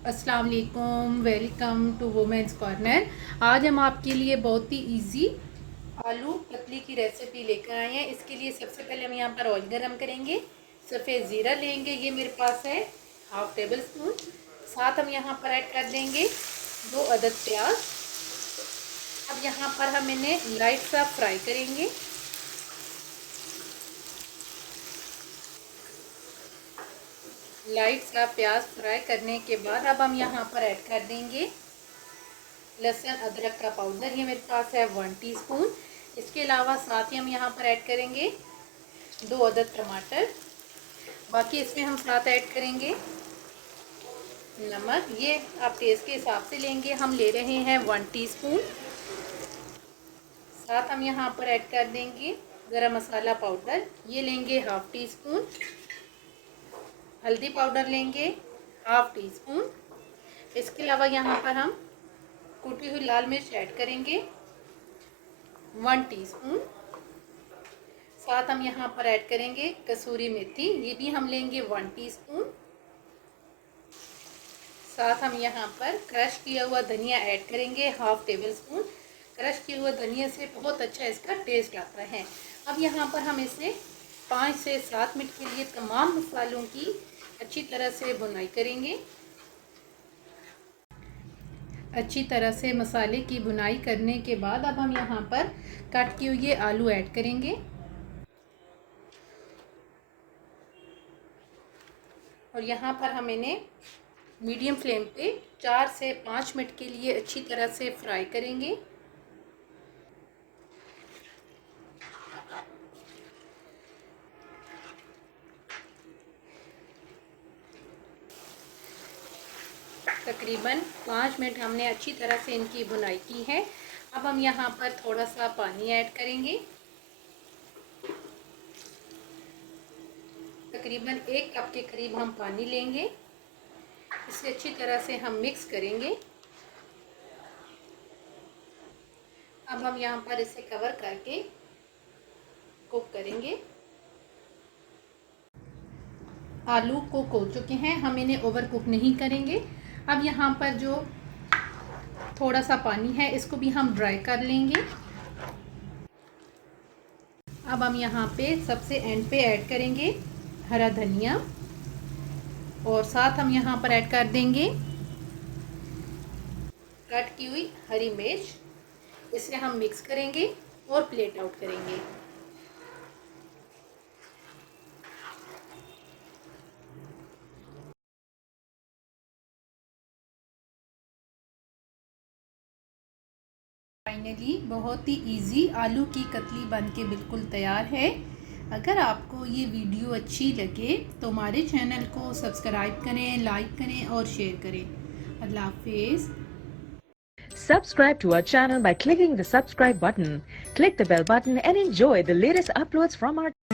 अस्सलाम वालेकुम, welcome to women's corner. आज हम आपके लिए बहुत ही इजी आलू कतली की रेसिपी लेकर आए हैं। इसके लिए सबसे पहले हम यहाँ पर ऑयल गरम करेंगे। सफ़ेद ज़ीरा लेंगे, ये मेरे पास है हाफ टेबल स्पून। साथ हम यहाँ पर ऐड कर देंगे 2 अदद प्याज। अब यहाँ पर हम इन्हें लाइट सा फ्राई करेंगे। लाइट सा प्याज फ्राई करने के बाद अब हम यहाँ पर ऐड कर देंगे लहसुन अदरक का पाउडर। ये मेरे पास है 1 टीस्पून। इसके अलावा साथ ही हम यहाँ पर ऐड करेंगे 2 अदद टमाटर। बाकी इसमें हम साथ ऐड करेंगे नमक, ये आप टेस्ट के हिसाब से लेंगे। हम ले रहे हैं 1 टीस्पून। साथ हम यहाँ पर ऐड कर देंगे गरम मसाला पाउडर, ये लेंगे हाफ टी स्पून। हल्दी पाउडर लेंगे हाफ टी स्पून। इसके अलावा यहाँ पर हम कुटी हुई लाल मिर्च ऐड करेंगे 1 टीस्पून। साथ हम यहाँ पर ऐड करेंगे कसूरी मेथी, ये भी हम लेंगे 1 टीस्पून। साथ हम यहाँ पर क्रश किया हुआ धनिया ऐड करेंगे हाफ टेबल स्पून। क्रश किया हुआ धनिया से बहुत अच्छा इसका टेस्ट आता है। अब यहाँ पर हम इसे 5 से 7 मिनट के लिए तमाम मसालों की अच्छी तरह से भुनाई करेंगे। अच्छी तरह से मसाले की भुनाई करने के बाद अब हम यहाँ पर कट किए हुए आलू ऐड करेंगे और यहाँ पर हम इन्हें मीडियम फ्लेम पे 4 से 5 मिनट के लिए अच्छी तरह से फ्राई करेंगे। तकरीबन 5 मिनट हमने अच्छी तरह से इनकी भुनाई की है। अब हम यहाँ पर थोड़ा सा पानी ऐड करेंगे। तकरीबन 1 कप के करीब हम पानी लेंगे। इसे अच्छी तरह से हम मिक्स करेंगे। अब हम यहाँ पर इसे कवर करके कुक करेंगे। आलू कुक हो चुके हैं, हम इन्हें ओवर कुक नहीं करेंगे। अब यहाँ पर जो थोड़ा सा पानी है इसको भी हम ड्राई कर लेंगे। अब हम यहाँ पे सबसे एंड पे ऐड करेंगे हरा धनिया और साथ हम यहाँ पर ऐड कर देंगे कट की हुई हरी मिर्च। इसे हम मिक्स करेंगे और प्लेट आउट करेंगे। फाइनली बहुत ही इजी आलू की कतली बनके बिल्कुल तैयार है। अगर आपको ये वीडियो अच्छी लगे तो हमारे चैनल को सब्सक्राइब करें, लाइक करें और शेयर करें। अल्लाह हाफिज़। Subscribe to our channel by clicking the subscribe button. Click the bell button and enjoy the latest uploads from our channel.